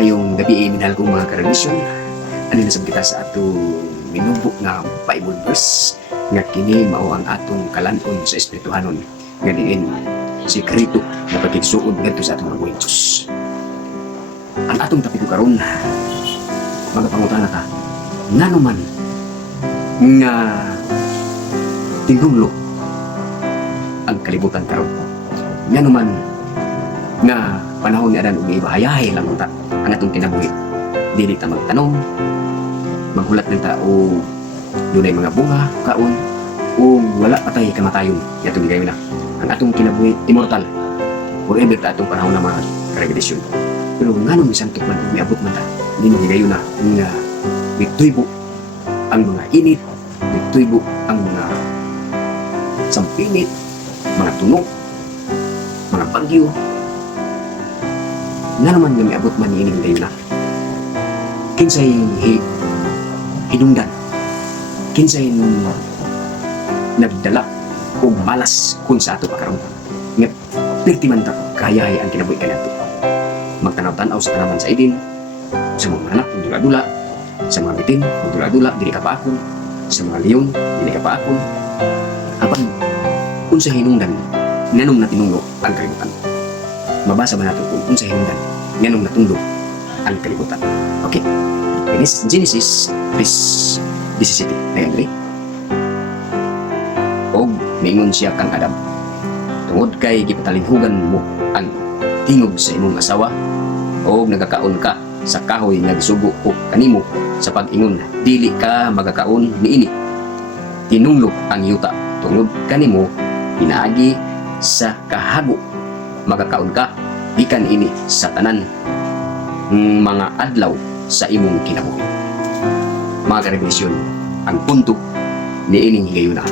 Maayong gabi minahal kong mga karalisyon. Ano nasab kita sa atong minubok nga Bible verse nga kini mao ang atong kalanon sa espirituhanon nga diin sikreto na pagigsuod ngadto sa atong mga buhing Diyos. Ang atong tapiko karon magapangutana ka ngano man nga tingulo ang kalibutan karon, ngano man nga panahon ni Adan ug Eva hayahay lang ta ang atong kinabuhi. Dili ta magtanong, maghulat lang ta o dunay mga bunga kaon o wala patay kamatayon yatong gayon na ang atong kinabuhi immortal forever ta atong panahon na mga karagdisyon. Pero ngano misantok man ug miabot man ta dili gayon na nga bituybo ang mga init, bituybo ang mga sampinit, mga tunog, mga bagyo. Nga naman nga miabot man ni ining dayon na kinsay hinungdan, kinsay nagdala o malas kung sa ato pakaroon nga perti man ta kayahay ang kinabuhi ka nato magtanaw-tanaw sa tanaman sa idin, sa mga anak kung dula-dula, sa mga bitin kung dula-dula dili ka paakon, sa mga leon dili ka paakon, apan unsa hinungdan nganong natinunglo ang kalibutan. Mabasa man nato kung unsa hinungdan nganong natunglo ang kalibutan. Okay, Genesis 3:17 ayan rin. Og mingon siya kang Adam, tungod kay gipatalinghugan mo ang tingog sa imong asawa og nagakaon ka sa kahoy nga gisugo ko kanimo sa pag-ingon dili ka magakaon niini. Tinunglo ang yuta tungod kanimo pinaagi sa kahago magakaon ka gikan ini sa tanan mga adlaw sa imong kinabuhi. Mga karelasyon, ang punto ni ining higayuna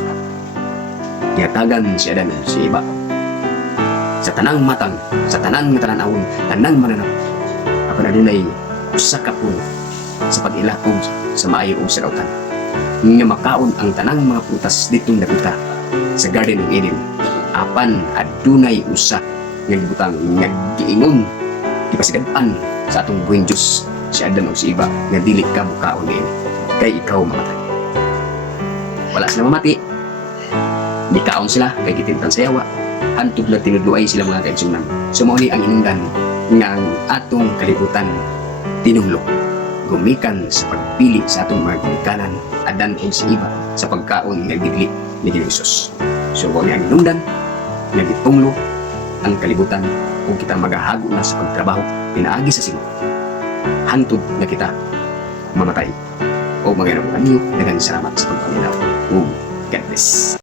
gihatagan si Adan si Eva sa tanang matang, sa tanang nga tanan-awon, tanang mananaw ako na dunay usa ka puno sa pag-ilakog sa maayo og sarautan nga makaon ang tanang mga prutas ditong nakita sa Garden of Eden. Apan adunay usa nga gibutang nga giingon gipasigan-an sa atong buhing Diyos si Adan o si Eva nga dili ka mukaon niini kay ikaw mamatay. Wala sila mamati, di kaon sila kay gitintan sa yawa, hantod na tinudluay sila mga kaigsunan. So mao ni ang inungdan nga ang atong kalibutan tinunglo gumikan sa pagpili sa atong mga ginikanan Adan o si Eva sa pagkaon nga gidli ni Jesus. So mao ni ang inungdan nga gitunglo ang kalibutan kung kita magahago na sa pagtrabaho pinaagi sa Ginoo hantod na kita mamatay o magayro kanyo. Daghang salamat sa pagpaminaw. God bless.